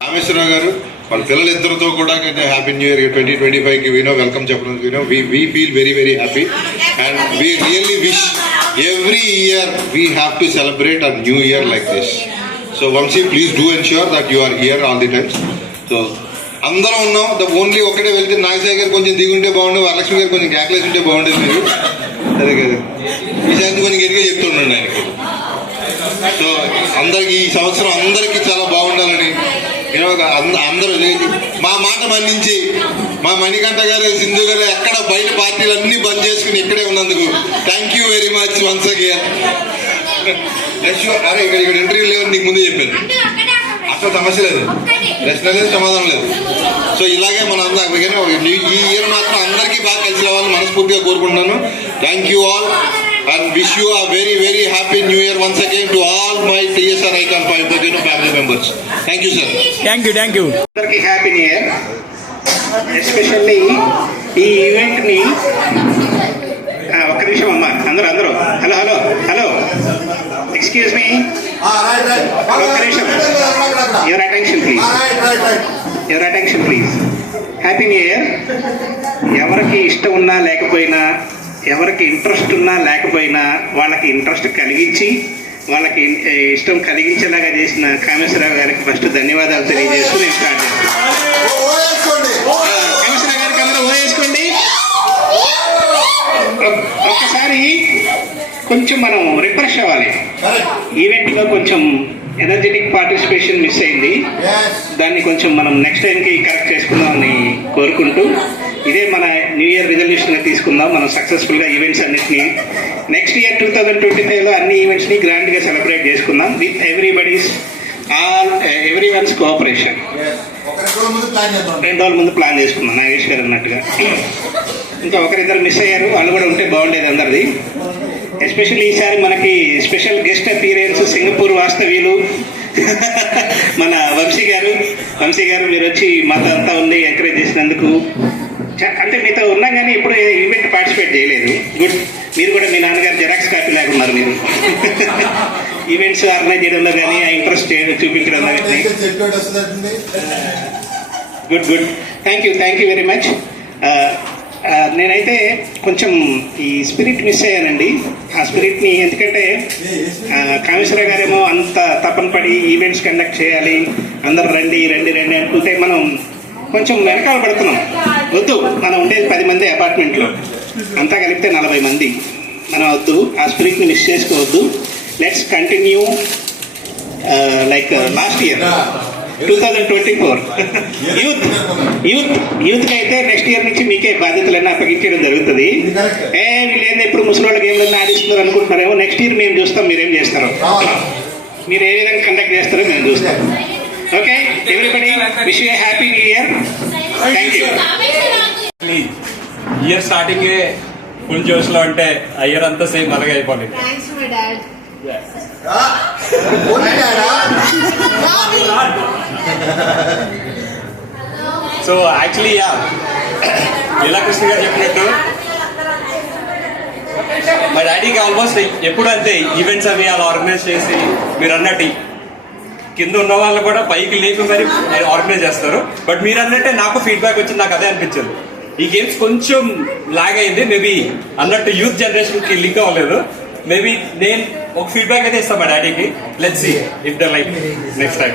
రామేశ్వరరావు గారు వాళ్ళ పిల్లలిద్దరితో కూడా హ్యాపీ న్యూ ఇయర్ 2025కి వెల్కమ్ చెప్పడం we feel very very happy and we really wish every year we have to celebrate a new year like this. So Vamsi, please do ensure that you are here all the time. So అందరం ఉన్నాం, only ఒక్కడే వెళ్తే నాగసాయి గారు కొంచెం దిగుంటే బాగుండు, వరలక్ష్మి గారు కొంచెం క్యాక్లేసి ఉంటే బాగుండేది. మీరు అదే కదా ఈసారి కొంచెం గట్టిగా చెప్తుండండి ఆయనకి. సో అందరికి ఈ సంవత్సరం అందరికీ చాలా బాగుండాలని అందరూ మా మాట మన్నించి మా మణికంఠ గారు, సింధు గారు ఎక్కడ బయట పార్టీలు అన్ని బంద్ చేసుకుని ఇక్కడే ఉన్నందుకు thank you very much once again. అరే ఇక్కడ ఇంటర్వ్యూ లేవని నీకు ముందే చెప్పాను, అసలు సమస్య లేదు, ప్రశ్న లేదు, సమాధానం లేదు. సో ఇలాగే మన ఈ ఇయర్ మాత్రం అందరికీ బాగా కలిసి రావాలని మనస్ఫూర్తిగా కోరుకుంటున్నాను. Thank you all and wish you a very very happy new year once again to all my TSR Icon family members. Thank you sir. Thank you అందరికీ హ్యాపీ న్యూ ఇయర్. ఎస్పెషల్లీ ఈ event ని ఒక్క నిమిషం అమ్మా, అందరూ hello hello hello excuse me, ఒక్క నిమిషం, your attention please. Happy new year. ఎవరికి ఇష్టం ఉన్నా లేకపోయినా, ఎవరికి ఇంట్రెస్ట్ ఉన్నా లేకపోయినా వాళ్ళకి ఇంట్రెస్ట్ కలిగించి వాళ్ళకి ఇష్టం కలిగించేలాగా చేసిన కామేశ్వరరావు గారికి ఫస్ట్ ధన్యవాదాలు తెలియజేస్తూ నేను స్టార్ట్ చేస్తాను. కామేశ్వరరావు గారికి అందరూ ఓవేసుకోండి. ఒక్కసారి కొంచెం మనం రిఫ్రెష్ అవ్వాలి. ఈవెంట్లో కొంచెం ఎనర్జెటిక్ పార్టిసిపేషన్ మిస్ అయింది, దాన్ని కొంచెం మనం నెక్స్ట్ టైంకి కరెక్ట్ చేసుకుందామని కోరుకుంటూ ఇదే మన న్యూ ఇయర్ రిజల్యూషన్గా తీసుకుందాం. మనం సక్సెస్ఫుల్గా ఈవెంట్స్ అన్నింటినీ నెక్స్ట్ ఇయర్ 2025లో అన్ని ఈవెంట్స్ని గ్రాండ్గా సెలబ్రేట్ చేసుకుందాం విత్ ఎవ్రీ వన్స్ కోఆపరేషన్. 2 రోజుల ముందు ప్లాన్ చేసుకుందాం నాగేష్ గారు అన్నట్టుగా. ఇంకా ఒకరిద్దరు మిస్ అయ్యారు, వాళ్ళు కూడా ఉంటే బాగుండేది అందరిది. ఎస్పెషల్లీ ఈసారి మనకి స్పెషల్ గెస్ట్ అపీరెన్స్ సింగపూర్ వాస్తవ్యులు మన వంశీ గారు మీరు వచ్చి మాతో అంతా ఉండి ఎంకరేజ్ చేసినందుకు. అంటే మీతో ఉన్నా కానీ ఇప్పుడు ఈవెంట్ పార్టిసిపేట్ చేయలేదు. గుడ్. మీరు కూడా మీ నాన్నగారు జెరాక్స్ కాపీ లేకున్నారు. మీరు ఈవెంట్స్ ఆర్గనైజ్ చేయడంలో కానీ ఆ ఇంట్రెస్ట్ చూపించడంలో కానీ. Good. Thank you very much. నేనైతే కొంచెం ఈ స్పిరిట్ మిస్ అయ్యానండి. ఆ స్పిరిట్ని ఎందుకంటే కామేశ్వరరావు గారేమో అంత తపన పడి ఈవెంట్స్ కండక్ట్ చేయాలి, అందరు రండి అనుకుంటే మనం కొంచెం వెనకాల పడుతున్నాం. వద్దు, మనం ఉండేది 10 మంది అపార్ట్మెంట్లో, అంతా కలిపితే 40 మంది. మనం వద్దు, ఆ స్పిరిట్ని మిస్ చేసుకోవద్దు. Let's continue like last year 2024. యూత్కి అయితే నెక్స్ట్ ఇయర్ నుంచి మీకే బాధ్యతలన్నీ అప్పగించడం జరుగుతుంది. వీళ్ళు ఎప్పుడు ముసలి గేమ్లన్నీ ఆడిస్తున్నారు అనుకుంటున్నారేమో. నెక్స్ట్ ఇయర్ మేము చూస్తాం మీరేం చేస్తారో, మీరు ఏ విధంగా కండక్ట్ చేస్తారో మేము చూస్తాం. Okay everybody, wish you happy new year. Thank you. Year starting full జోష్ లో అంటే ఆ ఇయర్ అంతా సేమ్ అలాగే అయిపోయింది. సో యాక్చువల్లీ లీలాకృష్ణ గారు చెప్పినట్టు మా డాడీకి ఆల్మోస్ట్ ఎప్పుడు అంతే ఈవెంట్స్ అవి అలా ఆర్గనైజ్ చేసి మీరు అన్నట్టు కింద ఉన్న వాళ్ళు కూడా పైకి లేకు మరి ఆర్గనైజ్ చేస్తారు. బట్ మీరు అన్నట్టే నాకు ఫీడ్బ్యాక్ వచ్చింది, నాకు అదే అనిపించింది. ఈ గేమ్స్ కొంచెం లాగ్ అయింది, మేబీ అన్నట్టు యూత్ జనరేషన్ కి లింక్ అవ్వలేదు. మేబీ నేను ఒక ఫీడ్బ్యాక్ అయితే ఇస్తాను మా డాడీకి. Let's see if the like next time.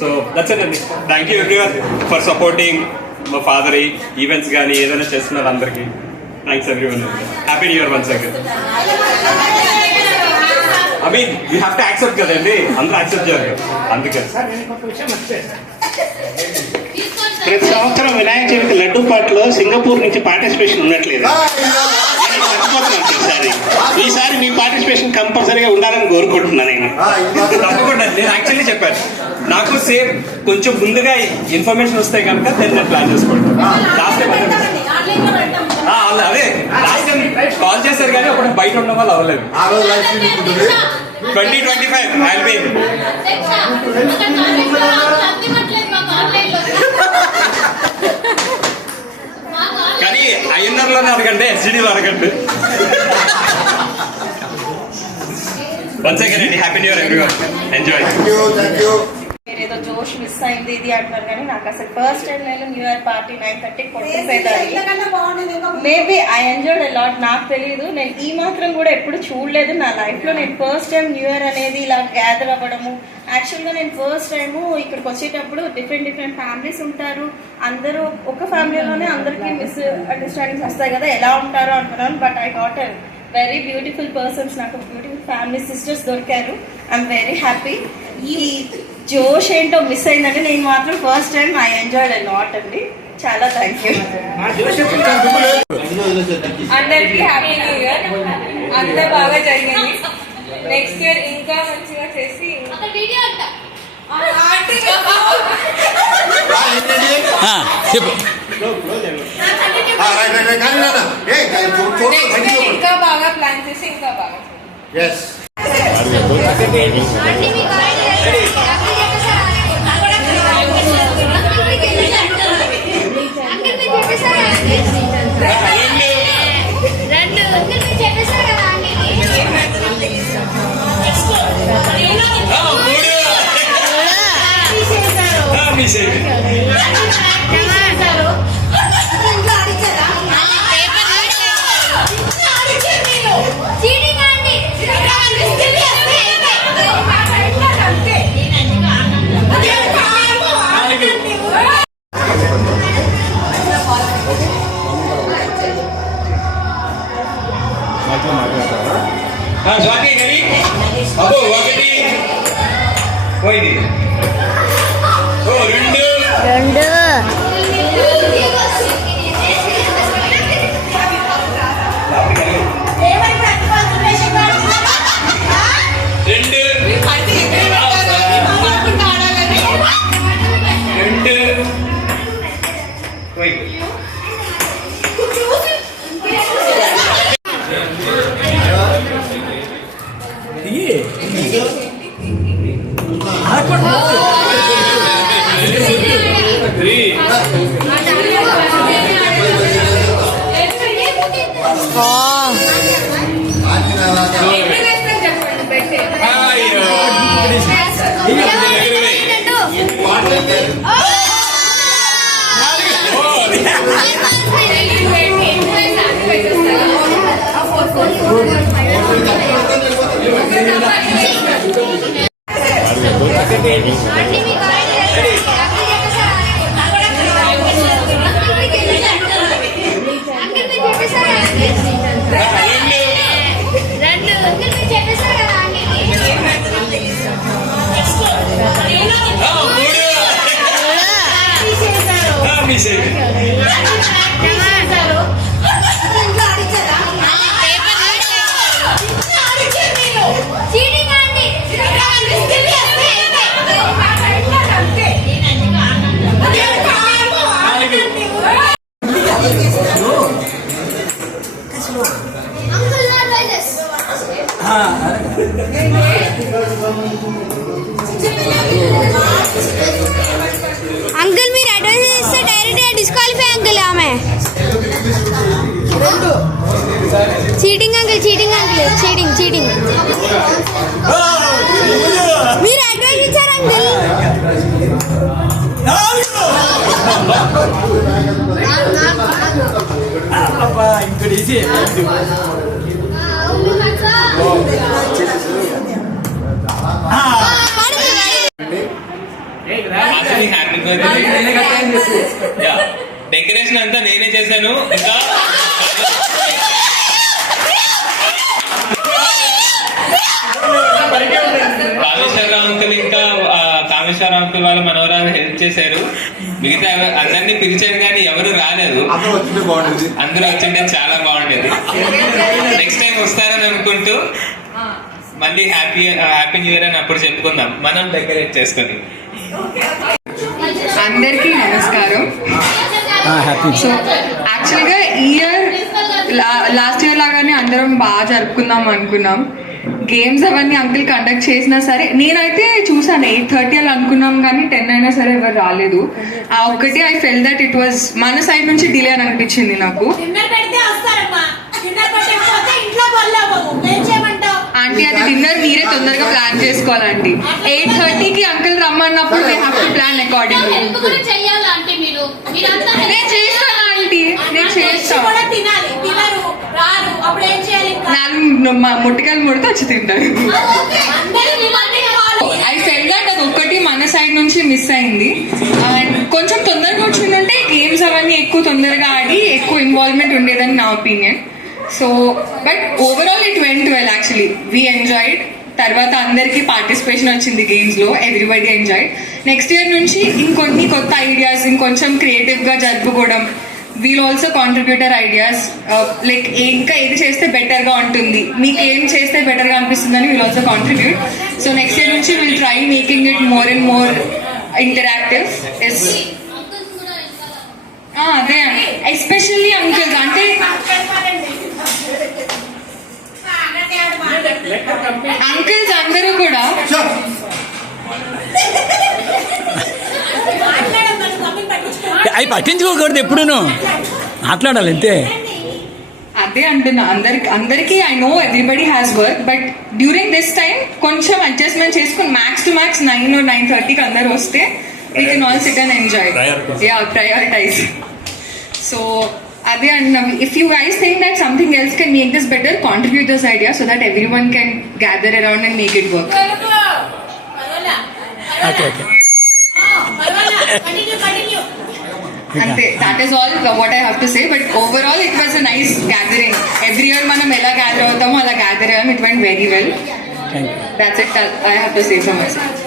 So that's it అండి. Thank you everyone for supporting మా ఫాదర్ ఈవెంట్స్ కానీ ఏదైనా చేస్తున్నారు అందరికీ. Thanks everyone. Happy new year once again. I mean you have to accept కదండి, అందరూ యాక్సెప్ట్ చేయాలి. అందుకే ప్రతి సంవత్సరం వినాయక చవితి లడ్డూ పాటలో సింగపూర్ నుంచి పార్టిసిపేషన్ ఉండట్లేదు. ఈసారి మీ పార్టిసిపేషన్ కంపల్సరీగా ఉండాలని కోరుకుంటున్నాను నేను. తప్పకుండా. నేను యాక్చువల్లీ చెప్పాను, నాకు సేమ్ కొంచెం ముందుగా ఇన్ఫర్మేషన్ వస్తే కనుక నేను ప్లాన్ చేసుకుంటాను. లాస్ట్ టైం అదే లాస్ట్ టైం కాల్ చేశారు కానీ అప్పుడు బయట ఉండడం వల్ల అవ్వలేదు. 2025 I'll be అదే ఎస్జిడిలో అడగండి. వన్స్ అగైన్ అండి, happy new year everyone, enjoy. ఏదో జోష్ మిస్ అయింది ఇది అంటున్నారు కానీ నాకు అసలు ఫస్ట్ టైం నేను న్యూ ఇయర్ పార్టీ 9:30 కొట్టేసేదాన్ని. Maybe I enjoyed a lot. నాకు తెలియదు, నేను ఈ మాత్రం కూడా ఎప్పుడు చూడలేదు నా లైఫ్లో. నేను ఫస్ట్ టైం న్యూ ఇయర్ అనేది ఇలా గ్యాదర్ అవ్వడము. యాక్చువల్గా నేను ఫస్ట్ టైము ఇక్కడికి వచ్చేటప్పుడు డిఫరెంట్ ఫ్యామిలీస్ ఉంటారు, అందరూ ఒక ఫ్యామిలీలోనే అందరికీ మిస్ అండర్స్టాండింగ్స్ వస్తాయి కదా, ఎలా ఉంటారో అనుకున్నాను. But I got a very beautiful persons, నాకు బ్యూటిఫుల్ ఫ్యామిలీ సిస్టర్స్ దొరికారు. I'm very happy. ఈ జోష్ ఏంటో మిస్ అయిందంటే నేను మాత్రం first time I enjoyed a lot అండి. చాలా థ్యాంక్ యూ. అందరికీ హ్యాపీ న్యూ ఇయర్. అంతా బాగా జరిగింది. నెక్స్ట్ ఇయర్ ఇంకా మంచిగా చేసి ఇంకా బాగా ప్లాన్ చేసి ఇంకా బాగా స్వాతి గరి అబ్బో ఒకటి పోయింది. ఓ రెండు अंकल मेरी एडवाइस से डायरेक्ट डिस्क्वालीफाई अंकल आमे चीटिंग अंकल चीटिंग మీరు అడ్వైస్ ఇచ్చారు అంకల్ అబ్బా ఇంకోటి ఈజీ డెకరేషన్ అంతా నేనే చేశాను. ఇంకా కామేశ్వరరావు అంకుల్ ఇంకా కామేశ్వరరావు అంకుల్ వాళ్ళ మనవరాలు హెల్ప్ చేశారు. మిగతా అందరినీ పిలిచాను కానీ ఎవరు రాలేదు. అందరూ వచ్చింటే చాలా బాగుండేది. నెక్స్ట్ టైం వస్తారని అనుకుంటూ మళ్ళీ హ్యాపీ న్యూ ఇయర్ అని అప్పుడు చెప్పుకుందాం మనం డెకరేట్ చేసుకొని. అందరికీ నమస్కారం. సో యాక్చువల్గా ఈ ఇయర్ లాస్ట్ ఇయర్ లాగానే అందరం బాగా జరుపుకుందాం అనుకున్నాం. గేమ్స్ అవన్నీ అంకుల్ కండక్ట్ చేసినా సరే నేనైతే చూసాను 8:30 అలా అనుకున్నాం కానీ 10 అయినా సరే ఎవరు రాలేదు. ఆ ఒక్కటి I felt that it was మన సైడ్ నుంచి డిలే అని అనిపించింది నాకు. ఆంటీ అది డిన్నర్ మీరే తొందరగా ప్లాన్ చేసుకోవాలండి. 8:30కి అంకుల్ రమ్మన్నప్పుడు we have to plan accordingly. నేను చేస్తాను ఆంటీ, నేను చేస్తాను. ముట్టికాయలు ముడితే వచ్చి తింటారు. ఐ ఫెల్ దట్ అది ఒక్కటి మన సైడ్ నుంచి మిస్ అయింది. అండ్ కొంచెం తొందరగా వచ్చిందంటే గేమ్స్ అవన్నీ ఎక్కువ తొందరగా ఆడి ఎక్కువ ఇన్వాల్వ్మెంట్ ఉండేదని నా opinion. So but overall it went well actually. We enjoyed. తర్వాత అందరికి పార్టిసిపేషన్ వచ్చింది గేమ్స్ లో, ఎవ్రీబడి ఎంజాయిడ్. నెక్స్ట్ ఇయర్ నుంచి ఇంకొన్ని కొత్త ఐడియాస్ ఇంకొంచెం క్రియేటివ్ గా జరుపుకోవడం. We'll also contributor ideas like ఇంకా ఏది చేస్తే బెటర్ గా ఉంటుంది, మీకు ఏం చేస్తే బెటర్ గా అనిపిస్తుందని we'll also contribute. So next year నుంచి will try making it more and more interactive. అదే ఎస్పెషల్లీ అంకుల్స్ అంటే అంకుల్స్ అందరూ కూడా అవి పట్టించుకోకూడదు, ఎప్పుడును మాట్లాడాలి అంతే. అదే అంటున్నా అందరికి I know everybody has work but during this time కొంచెం అడ్జస్ట్మెంట్ చేసుకుని మ్యాక్స్ టు మ్యాక్స్ 9 or 9:30కి అందరు వస్తే we can all sit and enjoy. Prioritize. So అదే అంటున్నా, if you guys think that something else can make this better, contribute this idea so that every one can gather around and make it work. Okay okay అంతే, that is all what I have to say. But overall it was a nice gathering. Every year మనం ఎలా gather అవుతామో అలా gather అయ్యాం. It went very well. That's it I have to say from my side.